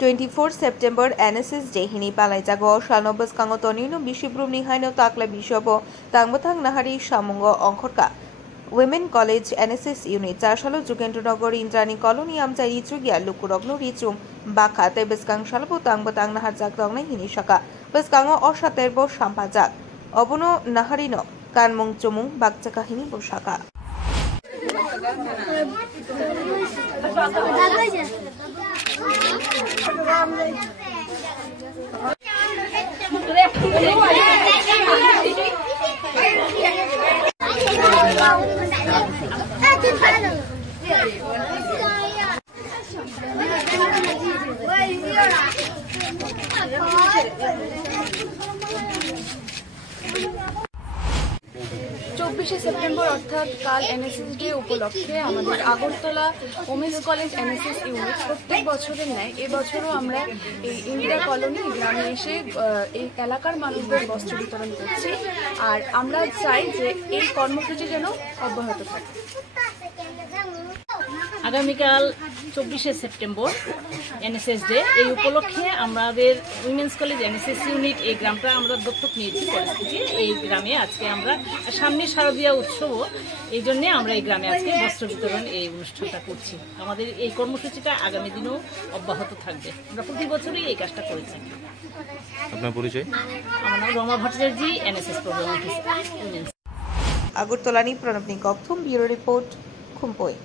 24 September NSS Day hini palai jago shalnobas kango tonino bishibrum nihaino takla bishobo tangbatang nahari shamungo ongkhorka Women College NSS Unit Charshalo Jukendrunogor Indrani Colony Amjai Richugia Lukurogno Richum Baka Tebeskang Shalbo Tangbatang Nahar Jagrong hini shaka Beskango Oshaterbo Shampajak Obono Naharino Kanmung Chumung Bakchakahini Boshaka September अर्थात काल NSS day उपलक्षे आमादेर Agartala women's college NSS unit प्रत्येक बछरेर न्याय ए बछरও আমরা এই Indira colony গ্রামে এসে এই এলাকার মানুষদের বস্ত্র বিতরণ করছি আর আমরা চাই যে এই কর্মসূচি যেন অব্যাহত থাকে। আগামীকাল 24 সেপ্টেম্বর এনএসএস ডে এই উপলক্ষে আমাদের উইমেন্স কলেজ এনএসএস ইউনিট এই গ্রামটা আমরা দত্তক নিয়েছি কলেজ থেকে। এই গ্রামে আজকে আমরা সামনে শারদীয়া উৎসব এই জন্য আমরা এই গ্রামে আজকে বস্ত্র বিতরণ এই অনুষ্ঠানটা করছি। আমাদের এই কর্মসূচিটা আগামী দিনেও অব্যাহত থাকবে। আমরা প্রতি বছরই এই কাজটা করে থাকি। আপনার পরিচয়? আমার নাম Rama Bhattacharya, NSS programme officer. আগরতলানি প্রণব নিকথম, ব্যুরো রিপোর্ট, খুমপই।